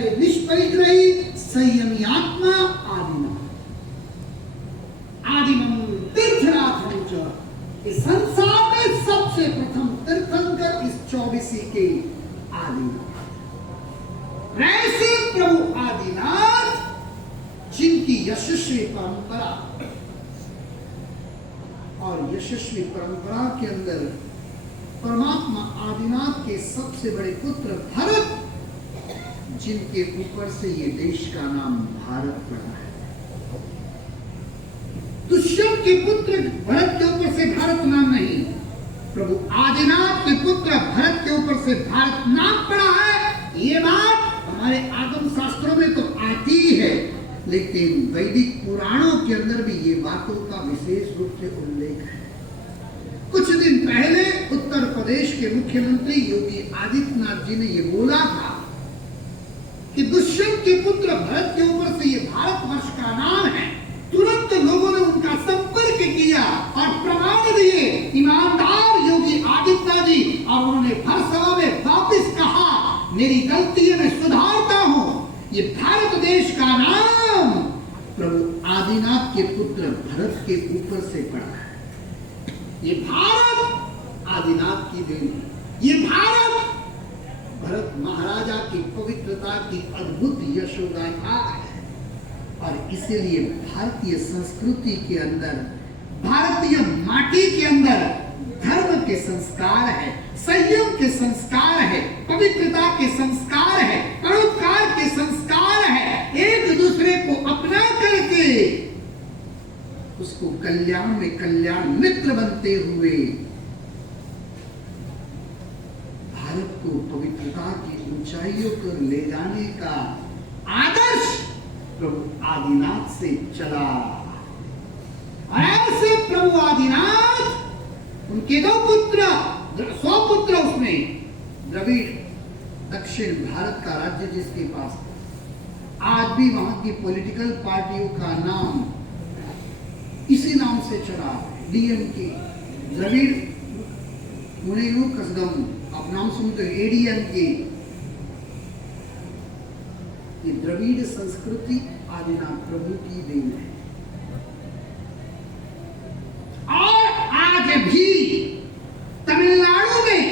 पहले निष्परिग्रही संयमी आत्मा आदिनाथ, आदिमम तीर्थनाथम च, इस संसार में सबसे प्रथम तीर्थंकर इस 24 के आदिनाथ। ऐसे प्रभु आदिनाथ जिनकी यशस्वी परंपरा, और यशस्वी परंपरा के अंदर परमात्मा आदिनाथ के सबसे बड़े पुत्र भरत, जिनके ऊपर से ये देश का नाम भारत पड़ा है। दुष्यंत के पुत्र भरत के ऊपर से भारत नाम नहीं, प्रभु आदिनाथ के पुत्र भरत के ऊपर से भारत नाम पड़ा है। ये बात हमारे आगम शास्त्रों में तो आती है, लेकिन वैदिक पुराणों के अंदर भी ये बातों का विशेष रूप से उल्लेख है। कुछ दिन पहले उत्तर प्रदेश के मुख्यमंत्री योगी आदित्यनाथ जी ने ये बोला था कि दुष्यंत के पुत्र भरत के ऊपर से ये भारतवर्ष का नाम है। तुरंत लोगों ने उनका संपर्क किया और प्रमाण दिए, ईमानदार योगी आदित्यनाथ जी, और उन्होंने भर सभा में वापिस कहा, मेरी गलती है, मैं सुधारता हूं। ये भारत देश का नाम प्रभु आदिनाथ के पुत्र भरत के ऊपर से पड़ा है। ये भारत आदिनाथ की देन है। ये भारत भरत महाराजा की पवित्रता की अद्भुत यशोगाथा है। और इसीलिए भारतीय संस्कृति के अंदर, भारतीय माटी के अंदर धर्म के संस्कार है, संयम के संस्कार है, पवित्रता के संस्कार है, परोपकार के संस्कार है। एक दूसरे को अपना करके उसको कल्याण में कल्याण मित्र बनते हुए भारत को पवित्रता की ऊंचाइयों पर ले जाने का आदर्श प्रभु आदिनाथ से चला। और ऐसे प्रभु आदिनाथ, उनके 2 पुत्र, 100 पुत्र, उसमें द्रविड़, दक्षिण भारत का राज्य जिसके पास, आज भी वहां की पॉलिटिकल पार्टियों का नाम इसी नाम से चला, डीएमके, द्रविड़ मुनेरू कसदम, आप नाम सुनते हो, एडीएमके। ये द्रविड़ संस्कृति आदिनाथ प्रभु की देन है। और आज भी तमिलनाडु में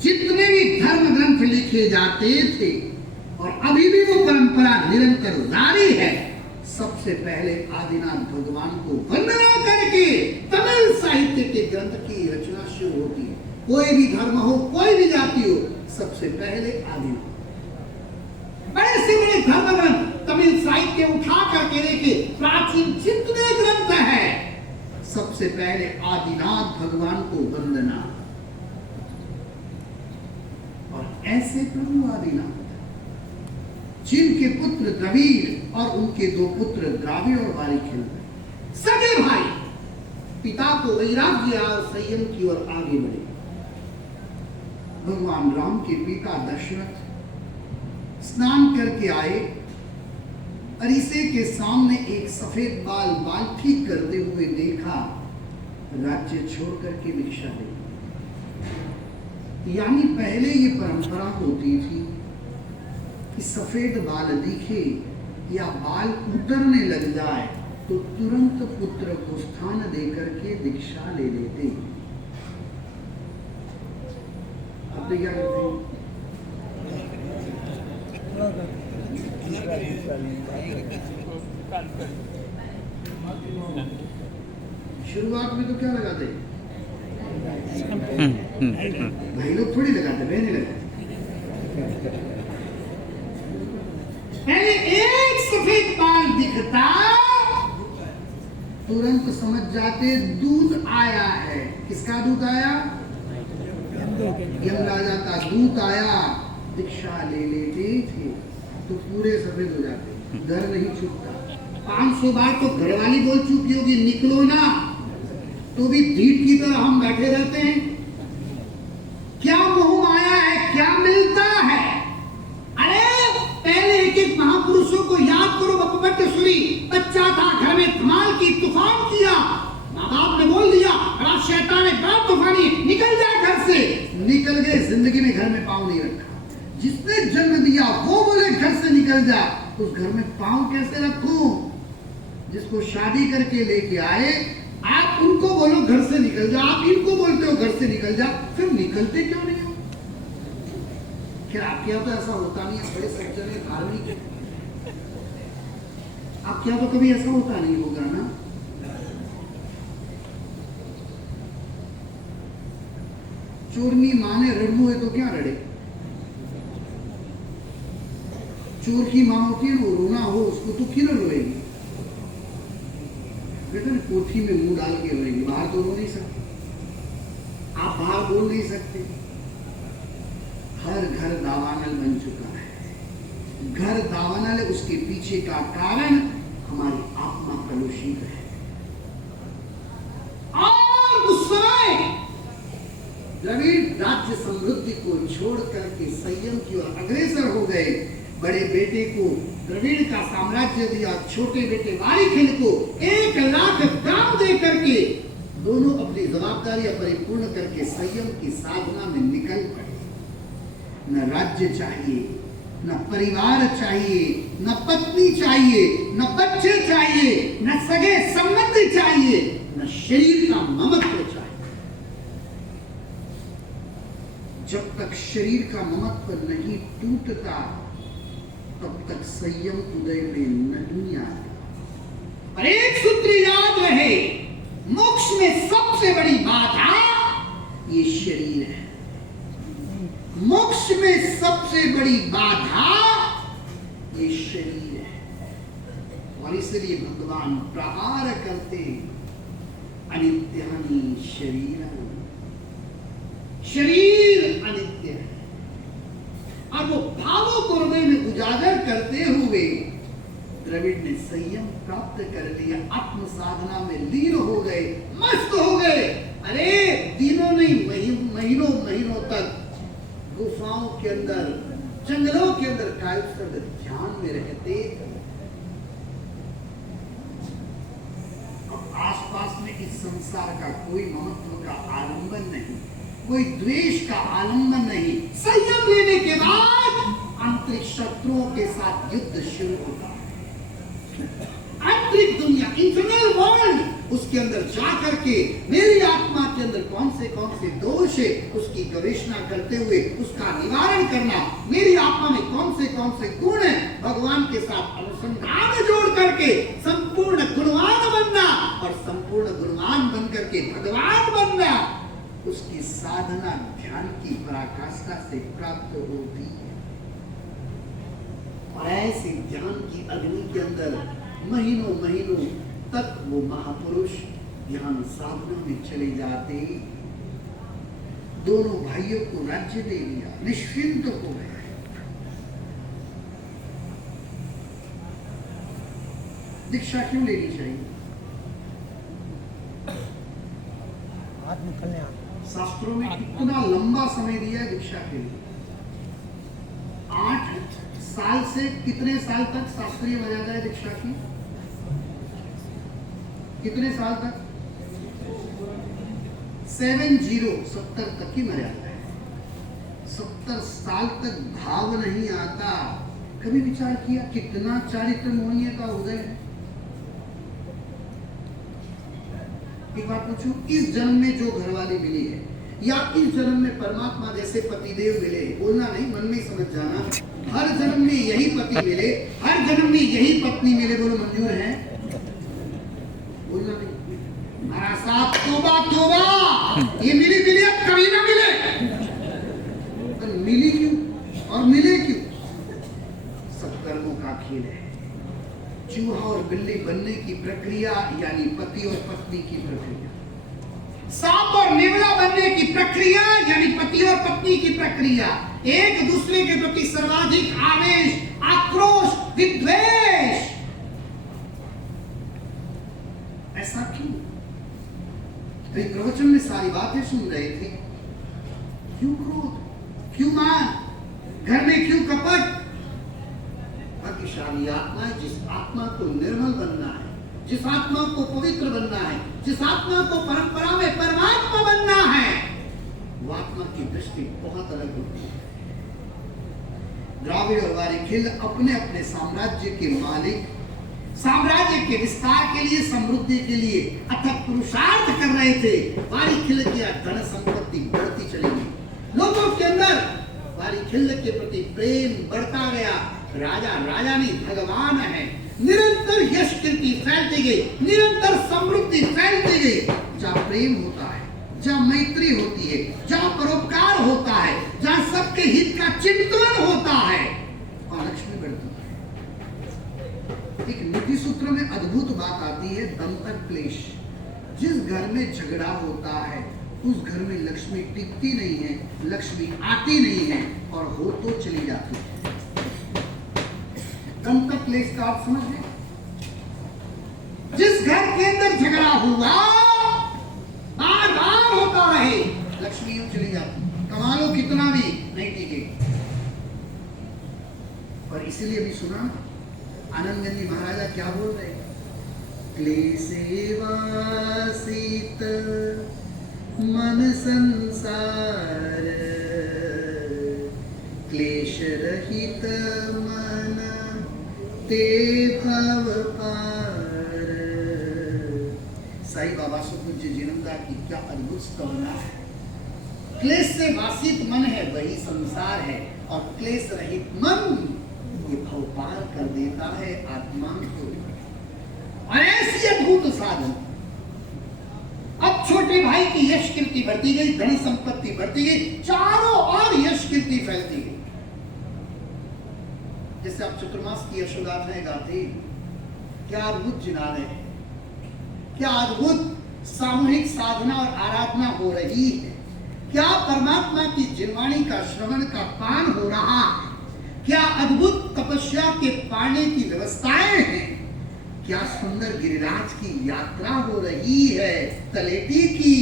जितने भी धर्म ग्रंथ लिखे जाते थे, और अभी भी वो परंपरा निरंतर जारी है, सबसे पहले आदिनाथ भगवान को वंदना करके तमिल साहित्य के ग्रंथ की रचना शुरू होती है। कोई भी धर्म हो, कोई भी जाति हो, सबसे पहले आदिनाथ। बड़े से बड़े धर्म ग्रंथ तमिल साहित्य उठा करके देखे, प्राचीन जितने ग्रंथ है, सबसे पहले आदिनाथ भगवान को वंदना। और ऐसे प्रभु आदिनाथ, जिनके पुत्र द्रविड़ और उनके 2 पुत्र द्राविड़ और बारिखिल, सगे भाई, पिता को वैराग्य और संयम की ओर आगे बढ़े। भगवान राम के पिता दशरथ स्नान करके आए, अरिसे के सामने एक सफेद बाल ठीक करते हुए देखा, राज्य छोड़ करके भिक्षा दे। यानी पहले ये परंपरा होती थी कि सफेद बाल दिखे या बाल उतरने लग जाए तो तुरंत पुत्र को स्थान देकर के दीक्षा ले लेते। अब तो क्या करते हैं? शुरुआत में तो क्या लगाते? भाई लोग थोड़ी लगाते, बहनें लगाते। पहले एक सफेद बाल दिखता, तुरंत समझ जाते दूध आया है। किसका दूध आया? यमराजा का दूध आया। दीक्षा ले लेते थे तो पूरे सफेद हो जाते, घर नहीं छूटता। 500 बार तो घरवाली बोल चुकी होगी, निकलो ना, तो भी ढीठ की तरह हम बैठे रहते हैं। क्या मोह आया है, क्या मिलता है? अरे पहले एक महापुरुषों को याद करो। बपट्टेश्वरी बच्चा था, घर में धमाल की, तूफान किया, माँ बाप ने बोल दिया, बड़ा शैतान है, बड़ा तूफानी, निकल जा घर से। निकल गए, जिंदगी में घर में पाँव नहीं रखा। जिसने जन्म दिया वो बोले घर से निकल जा, उस घर में पांव कैसे रखूं? जिसको शादी करके लेके आए, आप उनको बोलो घर से निकल जा, आप इनको बोलते हो घर से निकल जा, फिर निकलते क्यों नहीं हो? क्या आपके यहाँ तो ऐसा होता नहीं है? बड़े सज्जन है, धार्मिक है, आपके यहाँ तो कभी ऐसा होता नहीं होगा ना? चोरनी माँ ने रड़ू है तो क्या रड़े? चोर की माँ होती है, वो रोना हो उसको तो क्यों रोएगी? कहते ना कोठी में मुंह डाल के रोएगी, बाहर तो रो नहीं सकते, आप बाहर बोल नहीं सकते। हर घर दावानल बन चुका है। घर दावानल है, उसके पीछे का कारण हमारी आत्मा कलुषित है। और उस समय द्रविड़ राज्य समृद्धि को छोड़ करके संयम की ओर अग्रसर हो गए। बड़े बेटे को द्रविड़ का साम्राज्य दिया, छोटे बेटे वारीखेल को 1 लाख दाम दे करके दोनों अपनी जवाबदारियां परिपूर्ण करके संयम की साधना में निकल पड़े। न राज्य चाहिए, न परिवार चाहिए, न पत्नी चाहिए, न बच्चे चाहिए, न सगे संबंध चाहिए, न शरीर का ममत्व चाहिए। जब तक शरीर का ममत्व नहीं टूटता तब तक संयम उदय में नहीं आता। पर एक सूत्र याद रहे, मोक्ष में सबसे बड़ी बाधा ये शरीर है। मोक्ष में सबसे बड़ी बाधा ये शरीर है। और इसलिए भगवान प्रहार करते अनित्यानि शरीर, शरीर अनित्य है। और वो भावों को हृदय में उजागर करते हुए द्रविड़ ने संयम प्राप्त कर लिया, आत्म साधना में लीन हो गए, मस्त हो गए। अरे दिनों नहीं महीनों महीनों तक गुफाओं के अंदर, जंगलों के अंदर कायस्थ ध्यान में रहते। अब आसपास में इस संसार का कोई महत्व का आलंबन नहीं, कोई द्वेष का आलंबन नहीं। संयम लेने के बाद आंतरिक शत्रुओं के साथ युद्ध शुरू होता है। आंतरिक दुनिया, इंटरनल वर्ल्ड, उसके अंदर जाकर के मेरी आत्मा के अंदर कौन से दोष है उसकी गवेषणा करते हुए उसका निवारण करना, मेरी आत्मा में कौन से गुण है भगवान के साथ अनुसंधान जोड़ करके संपूर्ण गुणवान बनना, और संपूर्ण गुणवान बन करके भगवान बनना, उसकी साधना ध्यान की पराकाष्ठा से प्राप्त होती है। और ऐसे ध्यान की अग्नि के अंदर महीनों महीनों तक वो महापुरुष ध्यान साधना में चले जाते। दोनों भाइयों को राज्य दे दिया, निश्चिंत हो गए। दीक्षा क्यों लेनी चाहिए? शास्त्रों में कितना लंबा समय दिया है दीक्षा के लिए। 8 साल से कितने साल तक शास्त्रीय मर्यादा है दीक्षा की? कितने साल तक? 70 तक की मर्यादा है। 70 साल तक भाव नहीं आता। कभी विचार किया कितना चारित्र मोहनीय का उदय है? एक बात पूछूं, इस जन्म में जो घरवाली मिली है या इस जन्म में परमात्मा जैसे पतिदेव मिले, बोलना नहीं, मन में समझ जाना, हर जन्म में यही पति मिले, हर जन्म में यही पत्नी मिले, बोलो मंजूर है? बोलना नहीं। हमारा साथ तोबा तोबा, ये मिली अब कभी ना मिले। तो मिली क्यों और मिले क्यों? सब कर्मों का खेल है। चूहा और बिल्ली बनने की प्रक्रिया यानी पति और पत्नी की प्रक्रिया, सांप और नेवला बनने की प्रक्रिया यानी पति और पत्नी की प्रक्रिया, एक दूसरे के प्रति सर्वाधिक आवेश, आक्रोश, विद्वेष। ऐसा क्यों? कई प्रवचन में सारी बातें सुन रहे थे। क्यों क्रोध, क्यों मान, घर में क्यों कपट? भाग्यशाली आत्मा है जिस आत्मा को निर्मल बनना है, जिस आत्मा को पवित्र बनना है, जिस आत्मा को परंपरा में परमात्मा बनना है, वो आत्मा की दृष्टि बहुत अलग होती है। द्राविड़ और वारिखिल अपने अपने साम्राज्य के मालिक, साम्राज्य के विस्तार के लिए, समृद्धि के लिए अथक पुरुषार्थ कर रहे थे। वारिखिल की धन संपत्ति बढ़ती चली गई, लोगों के अंदर वारिखिल के प्रति प्रेम बढ़ता गया। राजा राजा नहीं, भगवान है। निरंतर यश कीर्ति फैलती गई, निरंतर समृद्धि फैलती गई। जहाँ प्रेम होता है, जहाँ मैत्री होती है, जहाँ परोपकार होता है, जहाँ सबके हित का चिंतन होता है, वहाँ लक्ष्मी बढ़ती है। एक नीति सूत्र में अद्भुत बात आती है, दंतक क्लेश। जिस घर में झगड़ा होता है उस घर में लक्ष्मी टिकती नहीं है, लक्ष्मी आती नहीं है, और हो तो चली जाती है। दंतक क्लेश का आप समझ गए? जिस घर के अंदर झगड़ा हुआ बार बार होता रहे, लक्ष्मी यूं चली जाती, कमा लो कितना भी नहीं टिकेगी। और इसीलिए भी सुना आनंदगंजी महाराजा क्या बोल रहे हैं, क्लेशे वासित मन संसार, क्लेश रहित मन ते भव पार। साईं बाबा सुपूज्य जीवनदास की क्या अद्भुत स्तवना है। क्लेश से वासित मन है वही संसार है, और क्लेश रहित मन ये भव पार कर देता है आत्मा को। और ऐसी अद्भुत साधन। अब छोटे भाई की यश कीर्ति बढ़ती गई, धन संपत्ति बढ़ती गई, चारों ओर यश कीर्ति फैलती गई। जैसे आप चतुर्मास की यशोगाथाएं गाते, क्या अद्भुत जिनादे हैं, क्या अद्भुत सामूहिक साधना और आराधना हो रही है, क्या परमात्मा की जिनवाणी का श्रवण का पान हो रहा है, क्या अद्भुत तपस्या के पाने की व्यवस्थाएं हैं, क्या सुंदर गिरिराज की यात्रा हो रही है तलेटी की,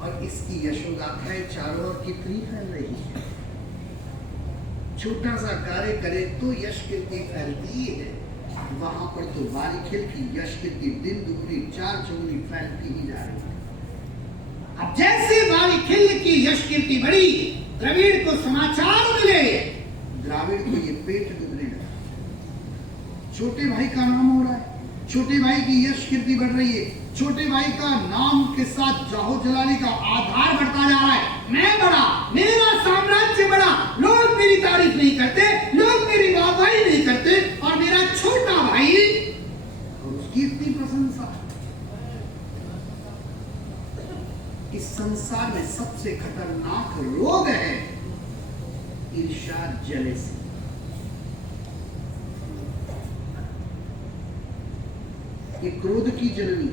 और इसकी यशोगाथाएं चारों ओर कितनी फैल रही है। छोटा सा कार्य करे तो यश कीर्ति फैलती है, वहां पर तो वारिखिल की यश कीर्ति दिन दुगनी चार चौगुनी फैलती ही जा रही है। अब जैसे वारिखिल की यश कीर्ति बढ़ी, द्रविड़ को समाचार मिले, द्राविड़ को ये पेट डूबने लगा। छोटे भाई का नाम हो रहा है, छोटे भाई की यश कीर्ति बढ़ रही है, छोटे भाई का नाम के साथ जाहो जलाली का आधार बढ़ता जा रहा है। मैं बड़ा, मेरा साम्राज्य बड़ा, लोग मेरी तारीफ नहीं करते, लोग मेरी वाहवाही नहीं करते, और मेरा छोटा भाई और उसकी इतनी प्रशंसा। इस संसार में सबसे खतरनाक रोग है ईर्ष्या, जेलसी। ये क्रोध की जननी,